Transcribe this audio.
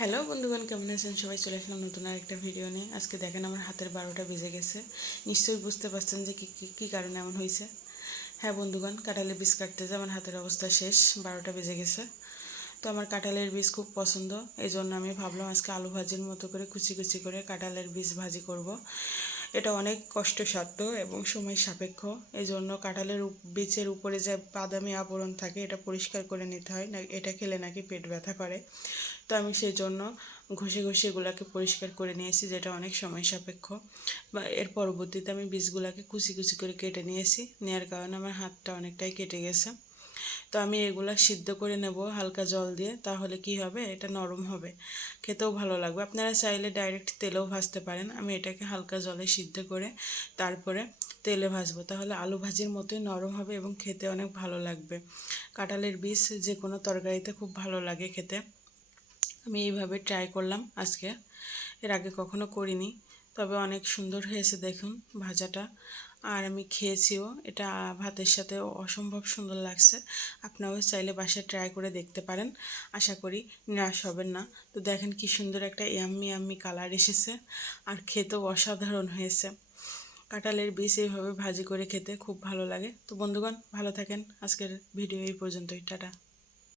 Hello বন্ধুগণ, কেমন আছেন সবাই? চলে আসলাম নতুন আরেকটা ভিডিও নিয়ে। আজকে দেখেন আমার হাতের 12টা বেজে গেছে। নিশ্চয়ই বুঝতে পারছেন যে কী কারণে এমন হয়েছে। হ্যাঁ বন্ধুগণ, কাঁঠালের বীজ কাটতে যে আমার হাতের অবস্থা শেষ, 12টা বেজে গেছে। তো আমার কাঁঠালের বীজ খুব পছন্দ, এই জন্য আমি ভাবলাম আজকে আলু ভাজির মতো করে কুচি কুচি করে কাঁঠালের বীজ ভাজি করব। এটা অনেক কষ্টসাধ্য এবং সময় সাপেক্ষ। এই জন্য কাঁঠালের বীজের উপরে যে বাদামি আবরণ থাকে এটা পরিষ্কার করে নিতে হয়, না এটা খেলে নাকি পেট ব্যথা করে। তো আমি সেই জন্য ঘষে ঘষে এগুলাকে পরিষ্কার করে নিয়েছি, যেটা অনেক সময় সাপেক্ষ। বা এর পরবর্তীতে আমি বীজগুলাকে কুচি কুচি করে কেটে নিয়েছি, নেওয়ার কারণে আমার হাতটা অনেকটাই কেটে গেছে। তো আমি এগুলা সিদ্ধ করে নেব হালকা জল দিয়ে, তাহলে কি হবে, এটা নরম হবে, খেতেও ভালো লাগবে। আপনারা চাইলে ডাইরেক্ট তেলেও ভাজতে পারেন। আমি এটাকে হালকা জলে সিদ্ধ করে তারপরে তেলে ভাজবো, তাহলে আলু ভাজির মতোই নরম হবে এবং খেতে অনেক ভালো লাগবে। কাঁঠালের বীজ যে কোনো তরকারিতে খুব ভালো লাগে খেতে। আমি এইভাবে ট্রাই করলাম আজকে, এর আগে কখনো করিনি, তবে অনেক সুন্দর হয়েছে দেখুন ভাজাটা। আর আমি খেয়েছিও, এটা ভাতের সাথে অসম্ভব সুন্দর লাগছে। আপনারাও চাইলে বাসায় ট্রাই করে দেখতে পারেন, আশা করি নিরাশ হবেন না। তো দেখেন কি সুন্দর একটা ইয়াম্মি ইয়াম্মি কালার এসেছে, আর খেতেও অসাধারণ হয়েছে। কাঁঠালের বীজ এইভাবে ভাজি করে খেতে খুব ভালো লাগে। তো বন্ধুগণ, ভালো থাকেন। আজকের ভিডিও এই পর্যন্তই, টাটা।